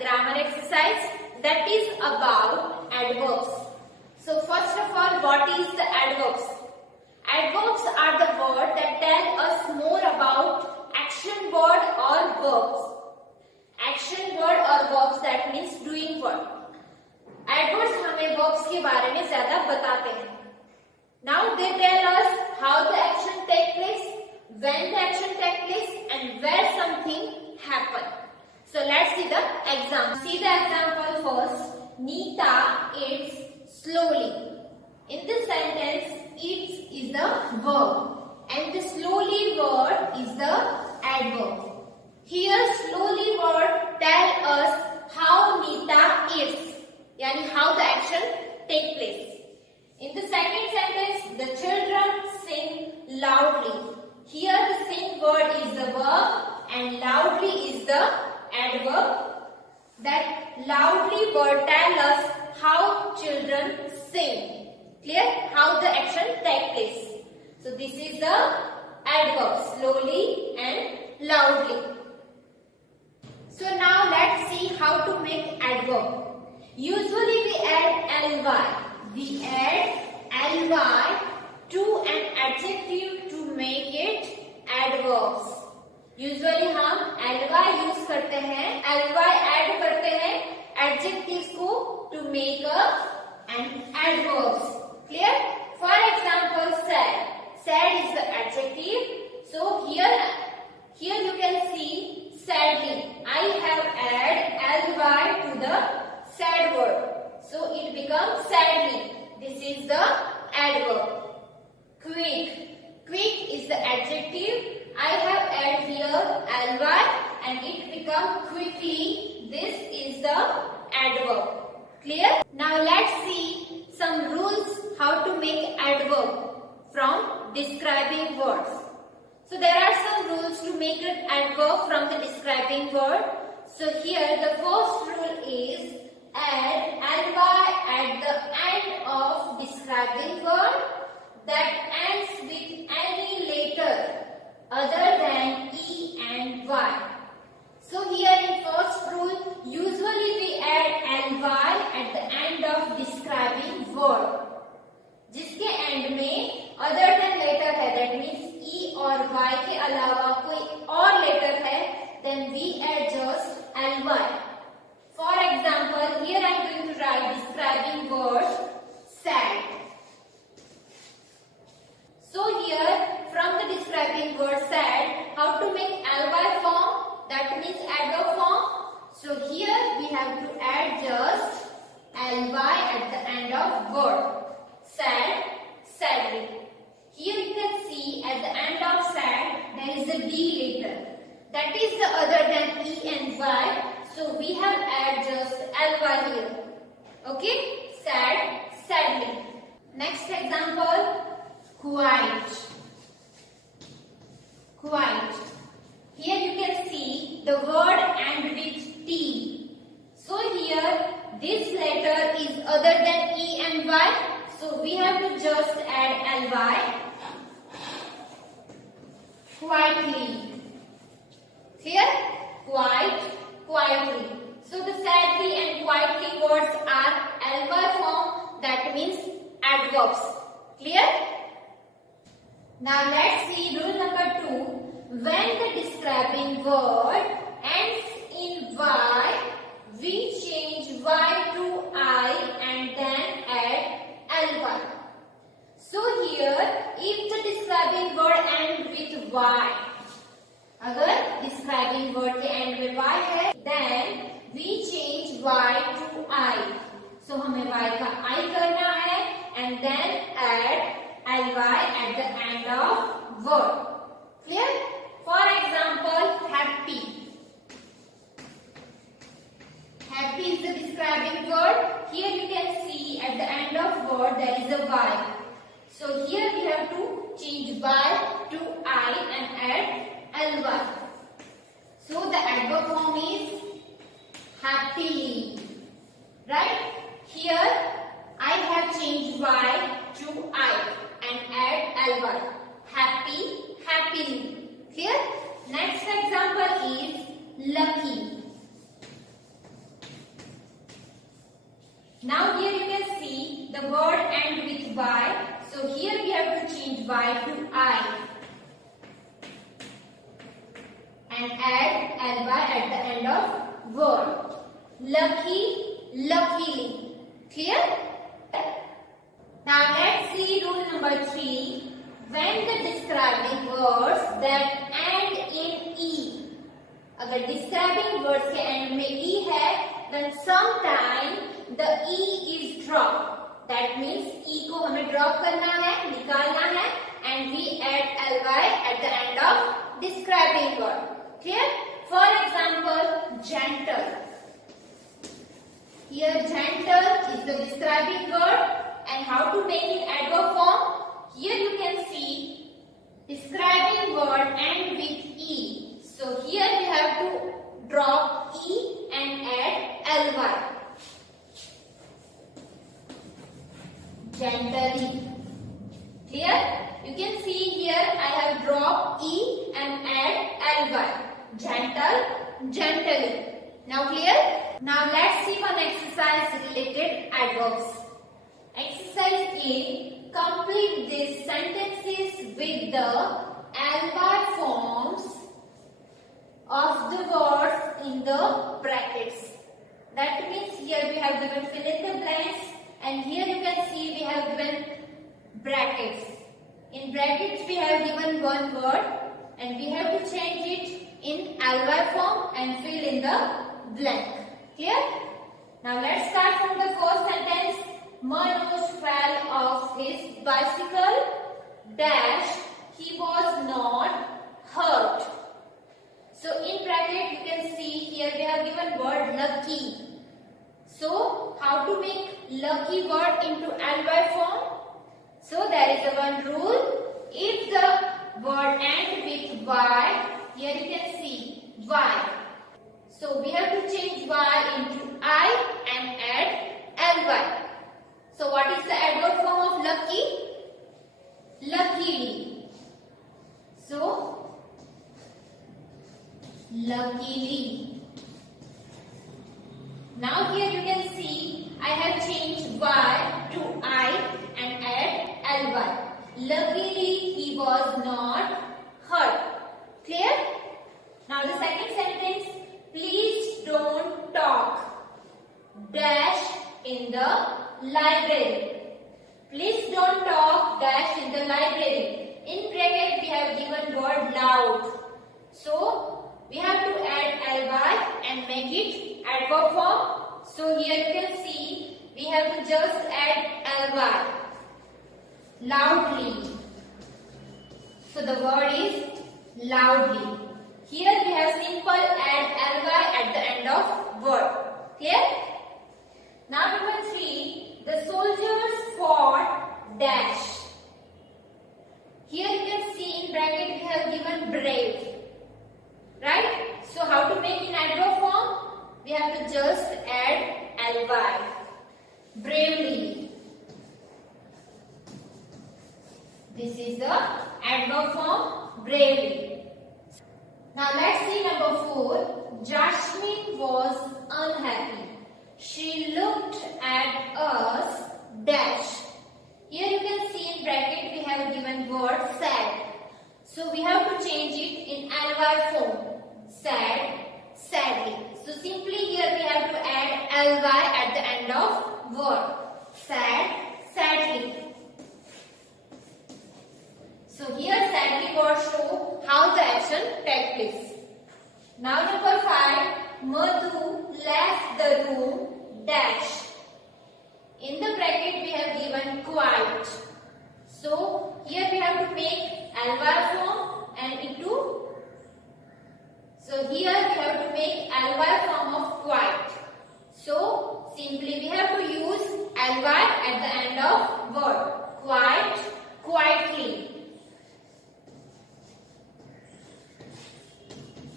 grammar exercise that is about adverbs. So first of all, what is the adverbs? Adverbs are the words that tell us more about action word or verbs. Action word or verbs, that means doing word. Adverbs हमें verbs के बारे में ज्यादा बताते हैं. Now they tell us how the action take place, when the action take place, and where something happen. So let's see the example. See the example first. Neeta eats slowly. In this sentence, eats is the verb and the slowly word is the adverb. Here slowly word tell us how Neeta eats, yani how the action take place. In the second sentence, the children sing loudly. Here the sing word is the verb and loudly is the adverb. That loudly word tell us how children sing. Clear? How the action take place. So this is the adverb, slowly and loudly. So now let's see how to make adverb. Usually we add ly. We add ly to an adjective to make it adverbs. Usually हम ly use करते हैं, ly add करते हैं adjectives को to make an adverbs. Clear? For example, sad. Sad is the adjective. So here you can see sadly. I have add ly to the sad word. So it becomes sadly. This is the adverb. Quick. Quick is the adjective. I have add here ly and it becomes quickly. This is the adverb. Clear? Now let's see some rules how to make adverb from describing words. So there are some rules to make an adverb from the describing word. So here the first rule is add ly at the end of describing word that ends with any letter other than E and Y. So here in first rule, usually we add ly at the end of describing word. जिसके and में other than letter है, that means E और Y के अलावा कोई और letter है, then we add just ly. For example, here I am going to write describing word sad. So here from the describing word sad, how to make ly form, that means adverb form. So here we have to add just ly at the end of word. Sad, sadly. Here you can see at the end of sad there is a D letter. That is the other than E and Y. So we have add just ly here. Okay? Sad, sadly. Next example, quite. Quite. Here you can see the word end with T. So here this letter is other than E and Y. So we have to just add ly. Quietly. Clear? Quite, quietly. So the sadly and quietly words are ly form, that means adverbs. Clear? Now let's see rule number 2. When the describing word ends in Y, we change Y to I and then add ly. So here, if the describing word ends with Y, अगर describing word के end में Y है, then we change Y to I. So हमें Y का I करना है and then add ly at the end of word. Clear? For example, happy. Happy is the describing word. Here you can see at the end of word there is a Y. So here we have to change Y to I and add ly. So the adverb form is happily. Right? Here I have changed Y to I and add ly. Happy, happily. Clear? Next example is lucky. Now here you can see the word end with Y. So here we have to change Y to I and add ly at the end of word. Lucky, luckily. Clear? Now let's see rule number 3. When the describing words that end in E, अगर describing words के end में E है, then sometime the E is dropped. That means E को हमें drop करना है, निकालना है, and we add ly at the end of describing word. Clear? For example, gentle. Here gentle is the describing word, and how to make it adverb form? Here you can see describing word end with E. So here we have to drop E and add ly. Gently. Clear? You can see here I have dropped E and add ly. Gentle, gently. Now clear? Now let's see one exercise related adverbs. Exercise A. Complete these sentences with the ly forms of the words in the brackets. That means here we have given fill in the blanks, and here you can see we have given brackets. In brackets we have given one word, and we have to change it in ly form and fill in the blank. Clear? Now let's start from the first sentence. Manoj fell off his bicycle dash he was not hurt. So in bracket you can see here we have given word lucky. So how to make lucky word into ly form? So there is a one rule. If the word end with Y, here you can see Y. So we have to change Y into I and add ly. So what is the adverb form of lucky? Luckily. So luckily. Now here you can see I have changed Y to I and add ly. Luckily he was not hurt. Clear? Now the second sentence. Please don't talk dash in the library. Please don't talk dash in the library. In bracket we have given word loud. So we have to add ly and make it adverb form. So here you can see we have to just add ly. Loudly. So the word is loudly. Here we have simple add ly at the end of word. Clear? Now number 3, the soldiers fought dash. Here you can see in bracket we have given brave. Right? So how to make in adverb form? We have to just add ly. Bravely. This is the adverb form bravely. Now let's see number 4. Jasmine was unhappy. She looked at us dash. Here you can see in bracket we have given word sad. So we have to change it in ly form. Sad, sadly. So simply here we have to add ly at the end of word. Sad, sadly. So here sadly word show how the action takes place. Now number 5. Madhu left the room dash. In the bracket we have given quiet. So here we have to make ly form and into. So here we have to make ly form of quiet. So simply we have to use ly at the end of word. Quiet, quietly.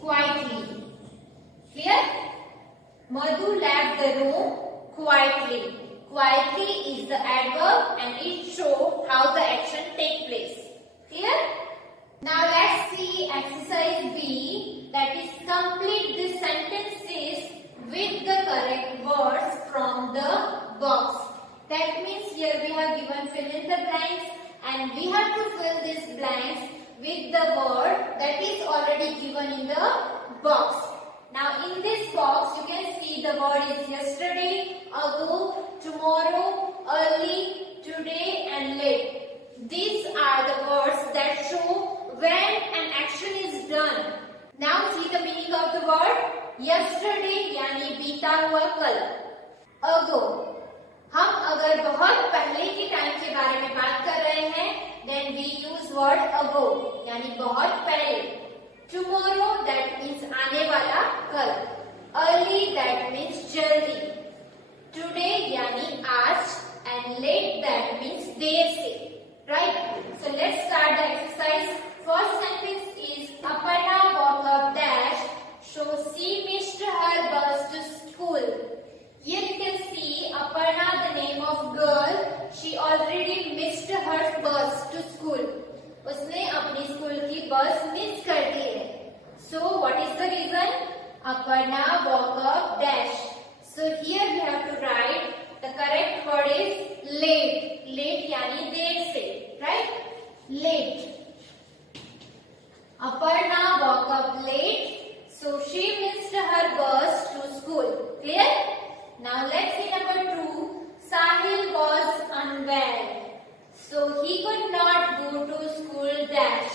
Quietly. Clear? Madhu left the room quietly. Quietly is the adverb and it shows how the action takes place. Clear? Now let's see exercise B, that is complete the sentences with the correct words from the box. That means here we have given fill in the blanks and we have to fill these blanks with the word that is already given in the box. Now in this box you can see the word is yesterday, ago, tomorrow, early, today and late. These are the words that show when an action is done. Now see the meaning of the word. Yesterday यानी बीता हुआ कल. Ago, हम अगर बहुत पहले के time के बारे में बात कर रहे हैं then we use word ago यानी बहुत पहले. Tomorrow that means आने वाला कल. Early that means जल्दी. Today यानी आज and late that means देर से. Right? So let's start the exercise. First sentence is Aparna woke up dash. So she missed her bus to school. Here you can see Aparna, the name of girl. She already missed her bus to school. उसने अपनी school की बस miss कर दी है. So what is the reason? Aparna woke up dash. So here we have to write the correct word is late. Late यानी देर से. Right? Late. Aparna woke up late. So she missed her bus to school. Clear? Now let's see number 2. Sahil was unwell. So he could not go to school dash.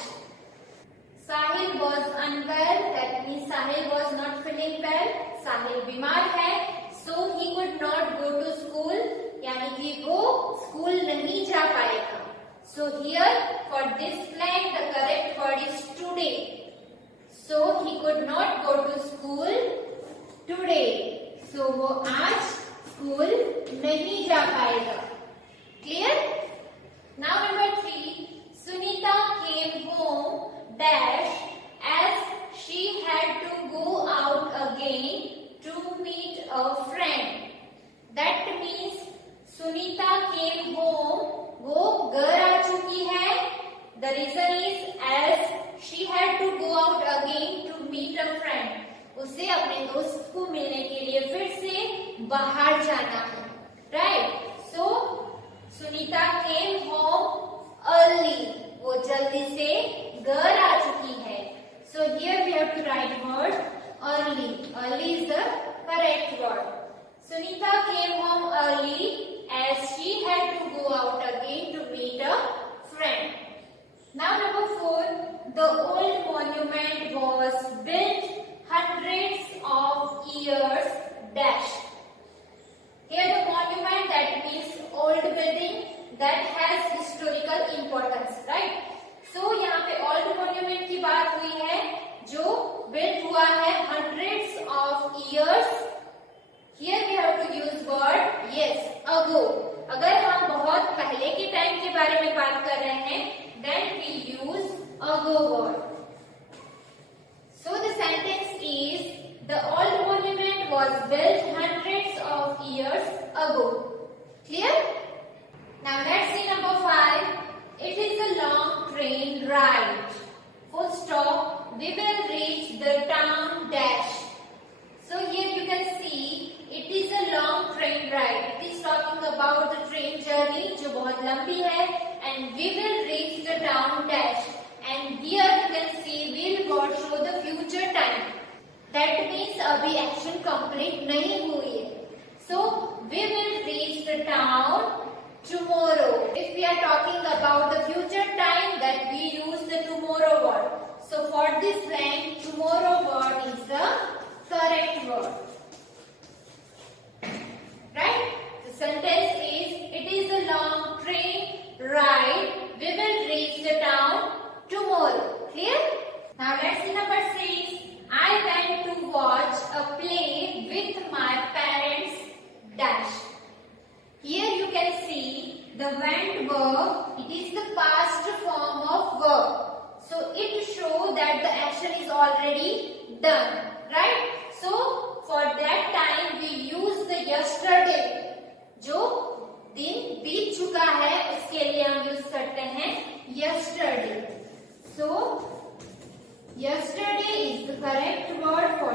Sahil was unwell. That means Sahil was not feeling well. Sahil बीमार है. So he could not go to school. यानी कि वो school नहीं जा पाएगा. So here for this blank the correct word is today. So he could not go to school today. So वो आज स्कूल नहीं जा पाएगा. Clear? Now number 3. Sunita came home dash as she had to go out again to meet a friend. That means Sunita came home. वो घर आ चुकी है. The reason is as she had to go out again to meet a friend. उसे अपने दोस्त को मिलने के लिए फिर से बाहर जाना है. Right? So Sunita came home early. वो जल्दी से घर आ चुकी है. So here we have to write word early. Early is the correct word. Sunita came home early as she had to go out again to meet a friend. Now number 4. The old monument was built hundreds of years dash. Here the monument that means old building that has historical importance. Right? So यहाँ पे old monument की बात हुई है जो built हुआ है hundreds of years. Here we have to use word yes ago. अगर हम बहुत पहले के टाइम के बारे में बात कर रहे हैं then we use ago word. So the sentence is the old monument was built hundreds of years ago. Clear? Now let's see number 5. It is a long train ride. Full stop. We will reach the town dash. So here you can see it is a long train ride. It is talking about the train journey जो बहुत लंबी है and we will reach the town dash. And here you can see will word show the future time. That means अभी action complete नहीं हुई है. So we will reach the town tomorrow. If we are talking about the future time that we use the tomorrow word. So for this blank tomorrow word is the correct word. Right? The sentence is it is a long train ride. We will reach the town tomorrow. Clear? Now let's see number 6. I went to watch a play with my parents dash. Here you can see the went verb. It is the past form of verb. So it shows that the action is already done. Right? So for that time we use the yesterday. जो दिन बीत चुका है उसके लिए हम use करते हैं yesterday. So yesterday is the correct word for